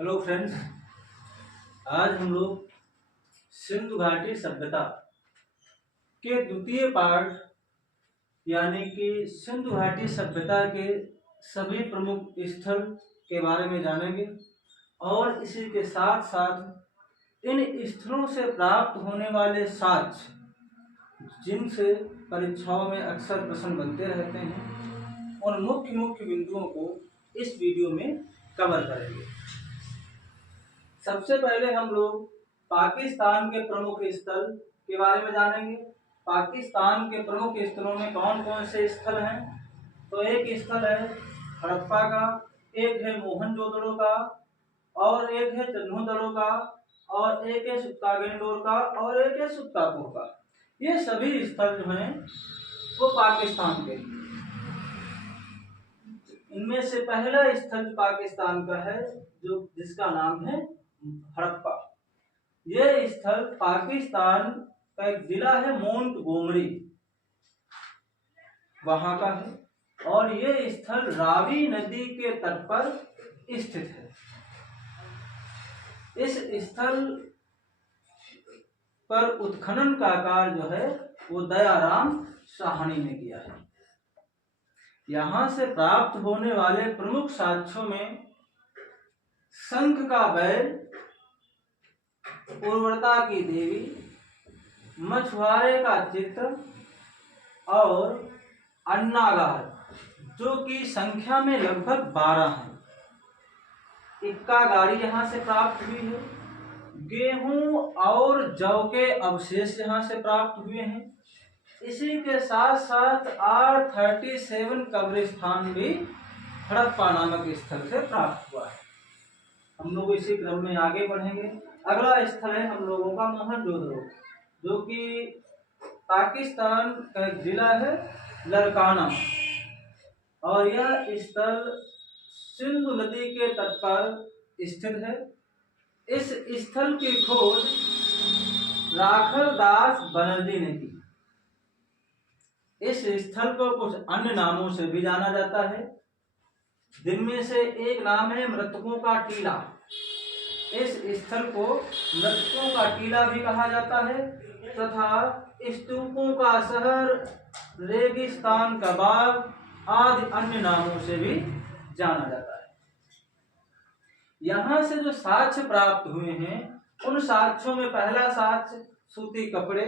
Hello friends, आज हम लोग सिंधु घाटी सभ्यता के द्वितीय पार्ट यानी कि सिंधु घाटी सभ्यता के सभी प्रमुख स्थल के बारे में जानेंगे और इसी के साथ साथ इन स्थलों से प्राप्त होने वाले साक्ष्य जिनसे परीक्षाओं में अक्सर प्रश्न बनते रहते हैं, उन मुख्य मुख्य बिंदुओं को इस वीडियो में कवर करेंगे। सबसे पहले हम लोग पाकिस्तान के प्रमुख स्थल के बारे में जानेंगे। पाकिस्तान के प्रमुख स्थलों में कौन कौन से स्थल हैं? तो एक स्थल है हड़प्पा का, एक है मोहनजोदड़ो का, और एक है चन्हूदड़ो का, और एक है सुत्तागेंडोर का, और एक है सुत्तापुर का। ये सभी स्थल जो हैं वो पाकिस्तान के। इनमें से पहला स्थल पाकिस्तान का है जिसका नाम है हड़प्पा। यह स्थल पाकिस्तान का एक जिला है मोंटगोमरी, वहां का है, और यह स्थल रावी नदी के तट पर स्थित है। इस स्थल पर उत्खनन का कार्य जो है वो दयाराम साहनी ने किया है। यहां से प्राप्त होने वाले प्रमुख साक्ष्यों में शंख का बैल, उर्वरता की देवी, मछुआरे का चित्र और अन्नागार जो कि संख्या में लगभग 12 है। इक्का गाड़ी यहाँ से प्राप्त हुई है। गेहूं और जौ के अवशेष यहाँ से प्राप्त हुए हैं। इसी के साथ साथ R37 कब्रिस्तान भी हड़प्पा नामक स्थल से प्राप्त हुआ है। हम लोग इसी क्रम में आगे बढ़ेंगे। अगला स्थल है हम लोगों का मोहनजोदड़ो, जो कि पाकिस्तान का एक जिला है लरकाना, और यह स्थल सिंधु नदी के तट पर स्थित है। इस स्थल की खोज राखल दास बनर्जी ने की। इस स्थल को कुछ अन्य नामों से भी जाना जाता है, जिनमें से एक नाम है मृतकों का टीला। इस स्थल को मृतकों का टीला भी कहा जाता है तथा स्तूपों का शहर, रेगिस्तान का बाग आदि अन्य नामों से भी जाना जाता है। यहाँ से जो साक्ष्य प्राप्त हुए हैं, उन साक्ष्यों में पहला साक्ष्य सूती कपड़े,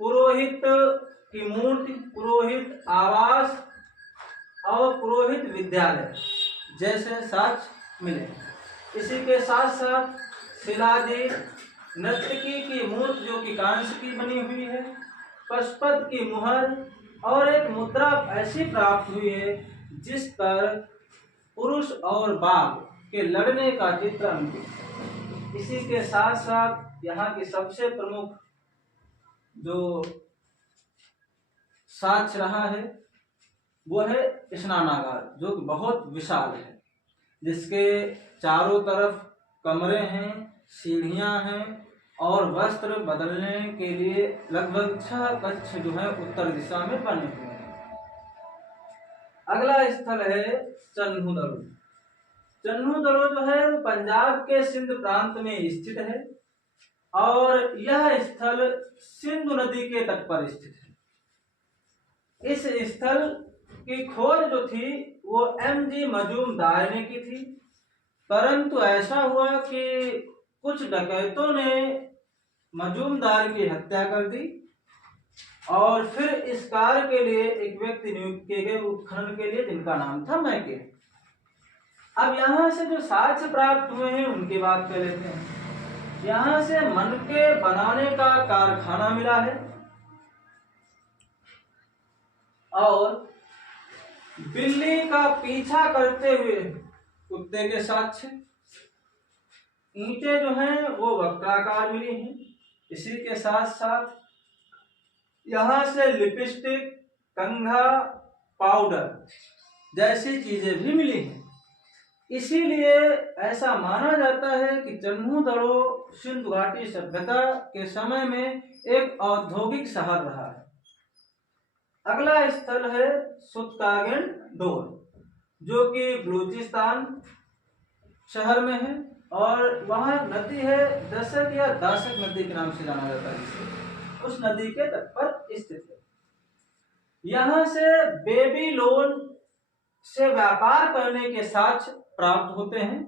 पुरोहित की मूर्ति, पुरोहित आवास और पुरोहित विद्यालय जैसे साक्ष्य मिले। इसी के साथ साथ शिलाजीत, नर्तकी की मूर्ति जो कि कांस्य की बनी हुई है, पशुपत की मुहर और एक मुद्रा ऐसी प्राप्त हुई है जिस पर पुरुष और बाघ के लड़ने का चित्र अंकित है। इसी के साथ साथ यहाँ की सबसे प्रमुख जो साक्ष्य रहा है वो है स्नानागार, जो कि बहुत विशाल है, जिसके चारों तरफ कमरे हैं, सीढ़ियां हैं और वस्त्र बदलने के लिए लगभग 6 कक्ष जो है उत्तर दिशा में बने हुए हैं। अगला स्थल है चन्हूदड़ो। चन्हूदड़ो जो है वो पंजाब के सिंध प्रांत में स्थित है और यह स्थल सिंधु नदी के तट पर स्थित है। इस स्थल की खोज जो थी वो M.G. मजूमदार ने की थी, परंतु ऐसा हुआ कि कुछ डकैतों ने मजूमदार की हत्या कर दी और फिर इस कार्य के लिए एक व्यक्ति नियुक्त किए गए उत्खनन के लिए, जिनका नाम था मैके। अब यहाँ से जो साक्ष्य प्राप्त हुए हैं उनकी बात कर लेते हैं। यहाँ से मनके बनाने का कारखाना मिला है और बिल्ली का पीछा करते हुए कुत्ते के साक्ष्य। ईंटें जो हैं वो वक्राकार मिली हैं। इसी के साथ साथ यहाँ से लिपस्टिक, कंघा, पाउडर जैसी चीजें भी मिली हैं। इसीलिए ऐसा माना जाता है कि चन्हूदड़ो सिंधु घाटी सभ्यता के समय में एक औद्योगिक शहर रहा है। अगला स्थल है सुत्तागेंडोर, जो कि बलूचिस्तान शहर में है और वहाँ नदी है दशक या दाशक नदी के नाम से जाना जाता है जिसे, उस नदी के तट पर स्थित है। यहाँ से बेबीलोन से व्यापार करने के साक्ष्य प्राप्त होते हैं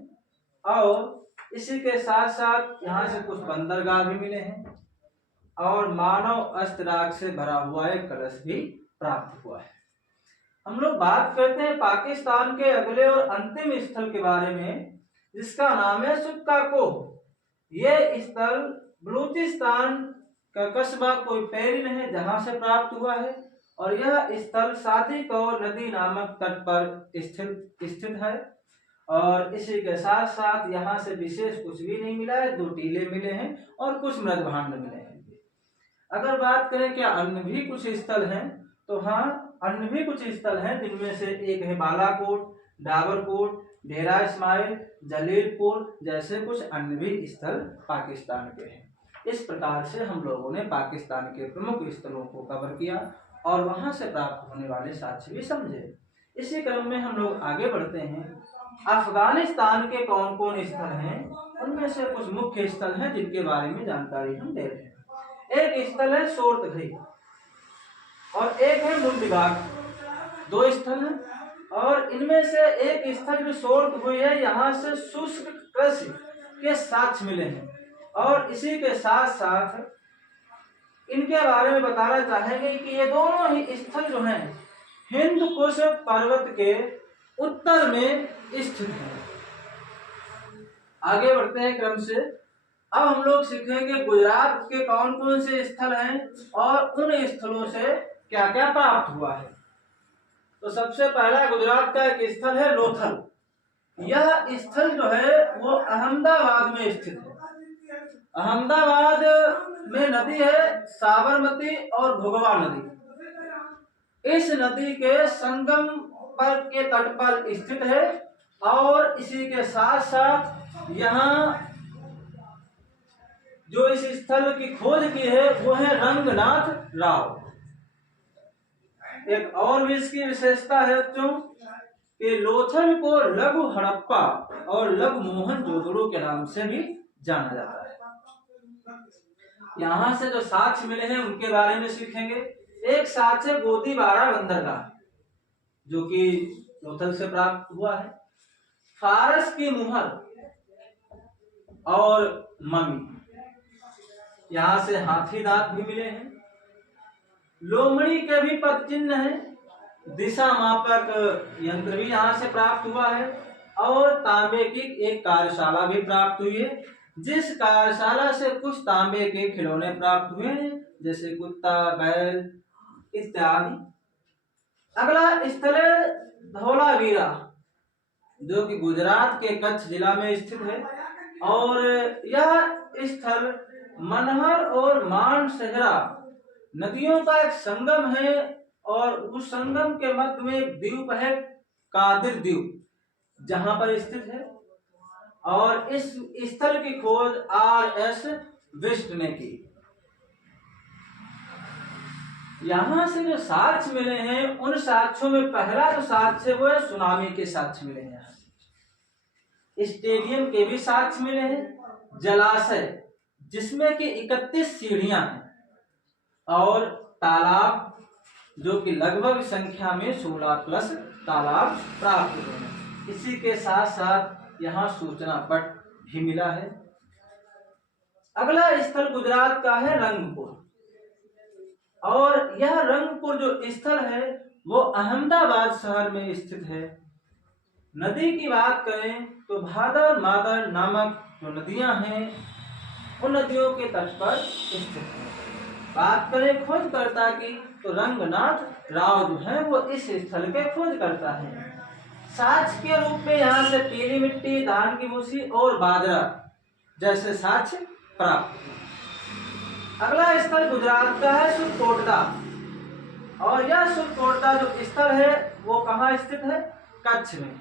और इसी के साथ साथ यहाँ से कुछ बंदरगाह भी मिले हैं और मानव अस्त्राग से भरा हुआ एक कलश भी प्राप्त हुआ है। हम लोग बात करते हैं पाकिस्तान के अगले और अंतिम स्थल के बारे में, जिसका नाम है सुक्काको। ये स्थल बलूचिस्तान का कस्बा कोई पेरिन है जहां से प्राप्त हुआ है और यह स्थल सादी कौर नदी नामक तट पर स्थित है और इसी के साथ साथ यहाँ से विशेष कुछ भी नहीं मिला है, 2 टीले मिले हैं और कुछ मृद भांड मिले हैं। अगर बात करें क्या अन्य भी कुछ स्थल हैं, तो हाँ, अन्य भी कुछ स्थल हैं जिनमें से एक है बालाकोट, डाबरकोट, डेरा इस्माइल, जलीलपुर जैसे कुछ अन्य भी स्थल पाकिस्तान के हैं। इस प्रकार से हम लोगों ने पाकिस्तान के प्रमुख स्थलों को कवर किया और वहां से प्राप्त होने वाले साक्ष्य भी समझे। इसी क्रम में हम लोग आगे बढ़ते हैं। अफगानिस्तान के कौन कौन स्थल हैं, उनमें से कुछ मुख्य स्थल हैं जिनके बारे में जानकारी हम दे रहे हैं। एक स्थल है सोर्तघई और एक है मुंडिबाग, 2 स्थल हैं और इनमें से एक स्थल जो सोर्तघई है, यहाँ से शुष्क कृषि के साक्ष्य मिले हैं और इसी के साथ साथ इनके बारे में बताना चाहेंगे कि ये दोनों ही स्थल जो हैं हिंद कुश पर्वत के उत्तर में स्थित है। आगे बढ़ते हैं क्रम से। अब हम लोग सीखेंगे गुजरात के कौन कौन से स्थल हैं और उन स्थलों से क्या क्या प्राप्त हुआ है। तो सबसे पहला गुजरात का एक स्थल है लोथल। यह स्थल जो है वो अहमदाबाद में स्थित है। अहमदाबाद में नदी है साबरमती और भोगवा नदी। इस नदी के संगम पर के तट पर स्थित है और इसी के साथ साथ यहाँ जो इस स्थल की खोज की है वो है रंगनाथ राव। एक और भी इसकी विशेषता है बच्चों कि लोथल को लघु हड़प्पा और लघु मोहनजोदड़ो के नाम से भी जाना जाता है। यहाँ से जो साक्ष्य मिले हैं उनके बारे में सीखेंगे। एक साक्ष्य है गोदीबाड़ा बंदरगाह जो कि लोथल से प्राप्त हुआ है। फारस की मुहर और ममी, यहाँ से हाथी दांत भी मिले हैं। लोमड़ी के भी पद चिन्ह है। दिशा मापक यंत्र भी यहाँ से प्राप्त हुआ है और तांबे की एक कार्यशाला भी प्राप्त हुई है, जिस कार्यशाला से कुछ तांबे के खिलौने प्राप्त हुए हैं जैसे कुत्ता, बैल इत्यादि। अगला स्थल है धौलावीरा जो कि गुजरात के कच्छ जिला में स्थित है और यह स्थल मनहर और मानसहरा नदियों का एक संगम है और उस संगम के मध्य में एक द्वीप है कादिर द्वीप जहां पर स्थित है और इस स्थल की खोज R.S. विस्ट ने की। यहाँ से जो साक्ष्य मिले हैं उन साक्ष्यों में पहला जो साक्ष्य है वो है सुनामी के साक्ष्य मिले हैं। स्टेडियम के भी साक्ष्य मिले हैं। जलाशय जिसमें कि 31 सीढ़ियां हैं और तालाब जो कि लगभग संख्या में 16 प्लस तालाब प्राप्त हुए हैं। इसी के साथ साथ यहाँ सूचना पट भी मिला है। अगला स्थल गुजरात का है रंगपुर और यह रंगपुर जो स्थल है वो अहमदाबाद शहर में स्थित है। नदी की बात करें तो भादर मादर नामक जो नदियां हैं उन नदियों के तट पर स्थित है। बात करें खोजकर्ता की तो रंगनाथ राव जो है वो इस स्थल के खोज करता है। साक्ष्य के रूप में यहाँ से पीली मिट्टी, धान की भूसी और बाजरा जैसे साक्ष्य प्राप्त हुए। अगला स्थल गुजरात का है सुरकोटदा और यह सुरकोटदा जो स्थल है वो कहाँ स्थित है? कच्छ में।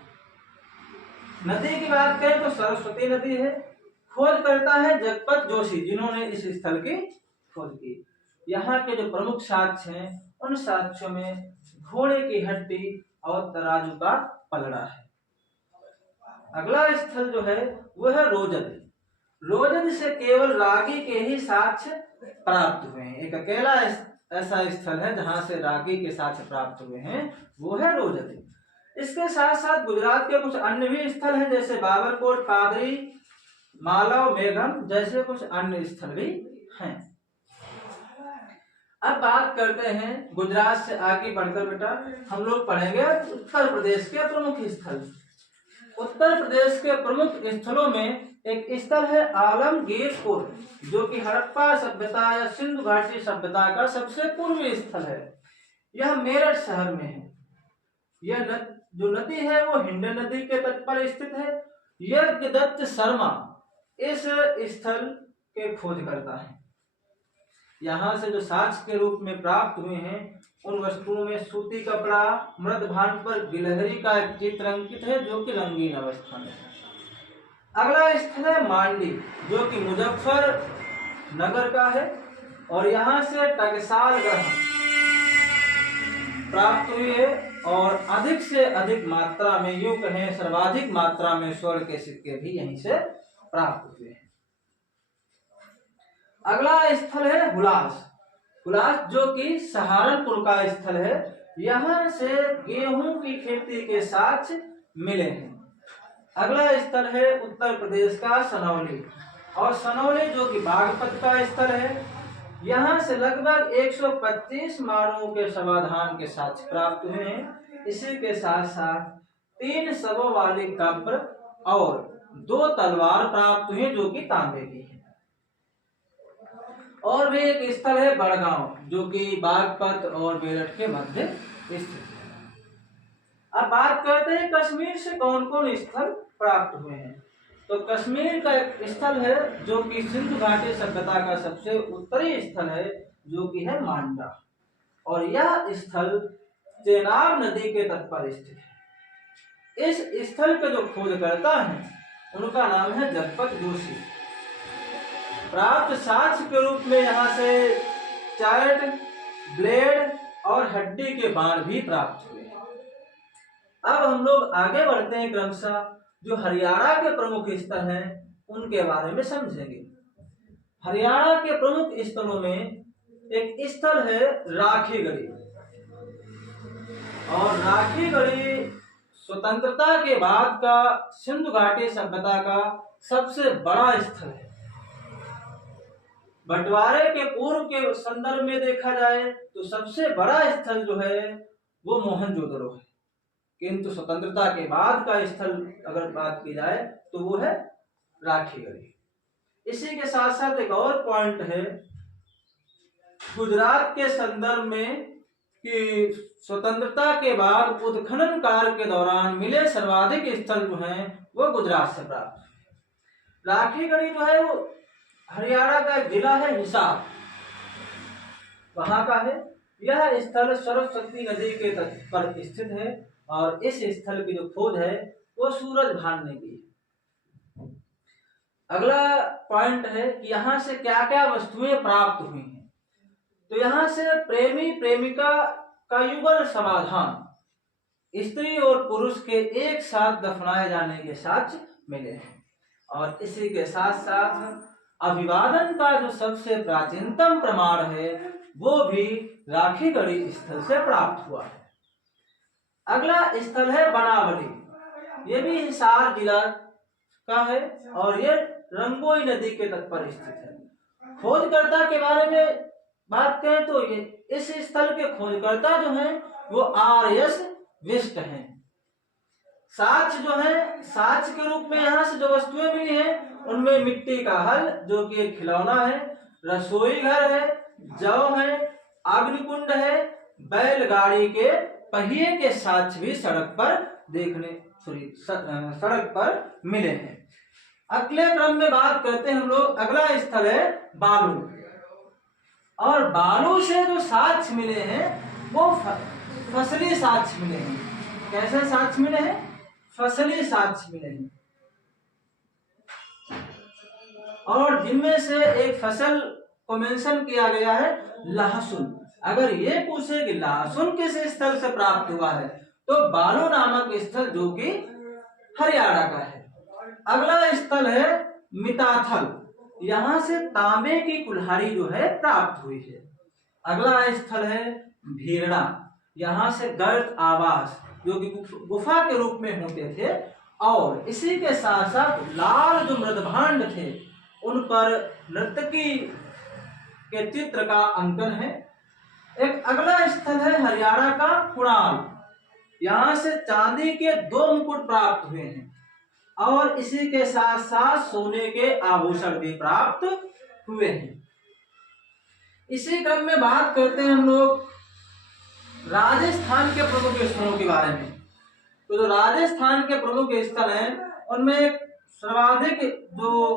नदी की बात करें तो सरस्वती नदी है। खोज करता है जगपत जोशी जिन्होंने इस स्थल की खोज की। यहाँ के जो प्रमुख साक्ष्य हैं उन साक्ष्यों में घोड़े की हड्डी और तराजू का पलड़ा है। अगला स्थल जो है वो है रोजद। रोजद से केवल रागी के ही साक्ष्य प्राप्त हुए हैं। एक अकेला ऐसा स्थल है जहां से रागी के साक्ष्य प्राप्त हुए हैं, वो है रोजद। इसके साथ साथ गुजरात के कुछ अन्य भी स्थल हैं, जैसे बाबरकोट, पादरी, मालव, मेघम जैसे कुछ अन्य स्थल भी हैं। अब बात करते हैं गुजरात से आगे बढ़कर बेटा हम लोग पढ़ेंगे उत्तर प्रदेश के प्रमुख स्थल। उत्तर प्रदेश के प्रमुख स्थलों में एक स्थल है आलमगीरपुर, जो कि हड़प्पा सभ्यता या सिंधु घाटी सभ्यता का सबसे पूर्वी स्थल है। यह मेरठ शहर में है। यह जो नदी है वो हिंड नदी के तट पर स्थित है। यज्ञदत्त शर्मा इस स्थल के खोज करता है। यहाँ से जो साक्ष्य के रूप में प्राप्त हुए हैं उन वस्तुओं में सूती कपड़ा, मृद भांड पर गिलहरी का एक चित्र अंकित है जो कि रंगीन अवस्था में है। अगला स्थल है मांडी, जो कि मुजफ्फरनगर का है और यहाँ से टकसाल ग्रह प्राप्त हुई है और अधिक से अधिक मात्रा में, यूं कहें सर्वाधिक मात्रा में स्वर्ण के सिक्के भी यहीं से प्राप्त हुए हैं। अगला स्थल है हुलास। हुलास जो कि सहारनपुर का स्थल है। यहाँ से गेहूं की खेती के साक्ष्य मिले हैं। अगला स्थल है उत्तर प्रदेश का सनौली, और सनौली जो कि बागपत का स्थल है। यहाँ से लगभग 125 मानवों के समाधान के साक्ष्य प्राप्त हुए हैं। इसी के साथ साथ 3 शवों वाली कब्र और 2 तलवार प्राप्त हुए जो कि तांबे की है। और भी एक स्थल है बड़गांव, जो कि बागपत और मेरठ के मध्य स्थित है। अब बात करते हैं कश्मीर से कौन कौन स्थल प्राप्त हुए हैं। तो कश्मीर का एक स्थल है जो कि सिंधु घाटी सभ्यता का सबसे उत्तरी स्थल है, जो कि है मांडा, और यह स्थल चेनाब नदी के तट पर स्थित है। इस स्थल के जो खोजकर्ता हैं उनका नाम है जगपत जोशी। प्राप्त साक्ष्य के रूप में यहाँ से चार्ट, ब्लेड और हड्डी के बाण भी प्राप्त हुए। अब हम लोग आगे बढ़ते हैं, क्रमशः जो हरियाणा के प्रमुख स्थल हैं उनके बारे में समझेंगे। हरियाणा के प्रमुख स्थलों में एक स्थल है राखीगढ़ी, और राखीगढ़ी स्वतंत्रता के बाद का सिंधु घाटी सभ्यता का सबसे बड़ा स्थल है। बंटवारे के पूर्व के संदर्भ में देखा जाए तो सबसे बड़ा स्थल जो है वो मोहनजोदड़ो है, किंतु स्वतंत्रता के बाद का स्थल अगर बात की जाए तो वो है राखीगढ़ी। इसी के साथ साथ एक और पॉइंट है गुजरात के संदर्भ में कि स्वतंत्रता के बाद उत्खनन कार्य के दौरान मिले सर्वाधिक स्थल जो हैं वो गुजरात से प्राप्त है। राखीगढ़ी जो है वो हरियाणा का एक जिला है हिसार, वहां का है। यह स्थल सरस्वती नदी के तट पर स्थित है और इस स्थल की जो खोज है वो सूरज भान ने की है। अगला पॉइंट है कि यहाँ से क्या क्या वस्तुएं प्राप्त हुई हैं। तो यहाँ से प्रेमी प्रेमिका का युगल समाधान, स्त्री और पुरुष के एक साथ दफनाए जाने के साक्ष्य मिले हैं, और इसी के साथ साथ अभिवादन का जो सबसे प्राचीनतम प्रमाण है वो भी राखीगढ़ी स्थल से प्राप्त हुआ है। अगला स्थल है बनावली, ये भी हिसार जिला का है और ये रंगोई नदी के तट पर स्थित है। खोजकर्ता के बारे में बात करें तो ये इस स्थल के खोजकर्ता जो हैं वो आर.एस. विष्ट हैं। साक्ष्य जो है, साक्ष्य के रूप में यहाँ से जो वस्तुएं मिली हैं उनमें मिट्टी का हल जो कि एक खिलौना है, रसोई घर है, जौ है, अग्निकुंड है, बैलगाड़ी के पहिए के साक्ष्य भी सड़क पर मिले हैं। अगले क्रम में बात करते हैं हम लोग, अगला स्थल है बालू, और बालू से जो साक्ष्य मिले हैं वो फसली साक्ष्य मिले हैं। कैसे साक्ष्य मिले हैं? फसली साक्ष्य मिले हैं, और जिनमें से एक फसल को मेंशन किया गया है लहसुन। अगर ये पूछे कि लहसुन किस स्थल से प्राप्त हुआ है तो बालू नामक स्थल जो कि हरियाणा का है। अगला स्थल है मिताथल, यहाँ से तांबे की कुल्हाड़ी जो है प्राप्त हुई है। अगला स्थल है भीरड़ा, यहाँ से गर्त आवास जो कि गुफा के रूप में होते थे, और इसी के साथ साथ लाल जो मृदभांड थे उन पर नर्तकी के चित्र का अंकन है। एक अगला स्थल है हरियाणा का कुणाल, यहाँ से चांदी के 2 मुकुट प्राप्त हुए हैं, और इसी के साथ साथ सोने के आभूषण भी प्राप्त हुए हैं। इसी क्रम में बात करते हैं हम लोग राजस्थान के प्रमुख स्थलों के बारे में। तो जो राजस्थान के प्रमुख स्थल हैं उनमें एक सर्वाधिक जो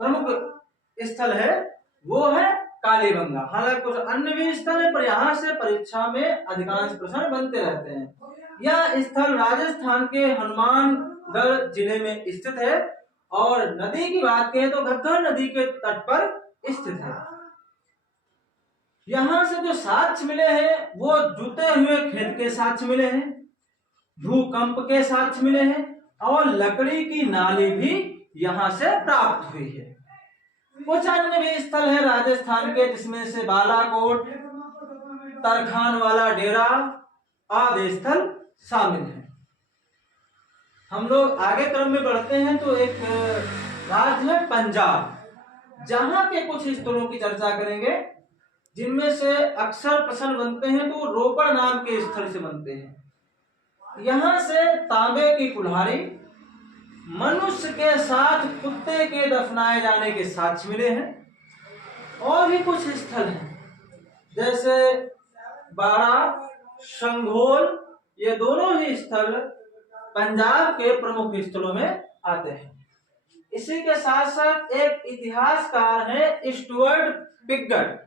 प्रमुख स्थल है वो है कालीबंगा। हालांकि कुछ अन्य भी स्थल है, पर यहाँ से परीक्षा में अधिकांश प्रश्न बनते रहते हैं। यह स्थल राजस्थान के हनुमानगढ़ जिले में स्थित है, और नदी की बात करें तो घग्गर नदी के तट पर स्थित है। यहाँ से जो साक्ष्य मिले हैं वो जुते हुए खेत के साक्ष्य मिले हैं, भूकंप के साक्ष्य मिले हैं, और लकड़ी की नाली भी यहाँ से प्राप्त हुई है। कुछ अन्य भी स्थल है राजस्थान के, जिसमें से बालाकोट, तरखान वाला डेरा आदि स्थल शामिल हैं। हम लोग आगे क्रम में बढ़ते हैं तो एक राज्य है पंजाब, जहां के कुछ स्थलों की चर्चा करेंगे, जिनमें से अक्सर प्रश्न बनते हैं तो वो रोपड़ नाम के स्थल से बनते हैं। यहाँ से तांबे की कुल्हाड़ी, मनुष्य के साथ कुत्ते के दफनाए जाने के साक्ष्य मिले हैं, और भी कुछ स्थल हैं जैसे बाड़ा, शंघोल, ये दोनों ही स्थल पंजाब के प्रमुख स्थलों में आते हैं। इसी के साथ साथ एक इतिहासकार है स्टुअर्ट पिगट,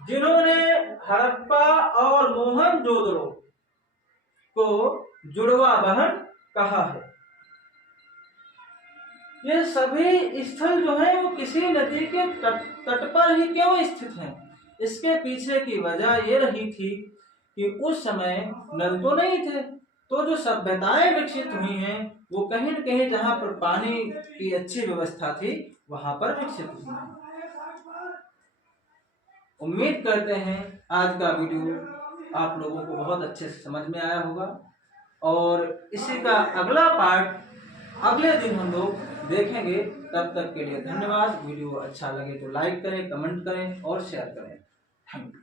जिन्होंने हड़प्पा और मोहनजोदड़ो को जुड़वा बहन कहा है। ये सभी स्थल जो है वो किसी नदी के तट पर ही क्यों स्थित हैं? इसके पीछे की वजह ये रही थी कि उस समय नल तो नहीं थे, तो जो सभ्यताएं विकसित हुई हैं वो कहीं न कहीं जहां पर पानी की अच्छी व्यवस्था थी वहां पर विकसित हुई हैं। उम्मीद करते हैं आज का वीडियो आप लोगों को बहुत अच्छे से समझ में आया होगा, और इसी का अगला पार्ट अगले दिन हम लोग देखेंगे। तब तक के लिए धन्यवाद। वीडियो अच्छा लगे तो लाइक करें, कमेंट करें और शेयर करें। Thank you.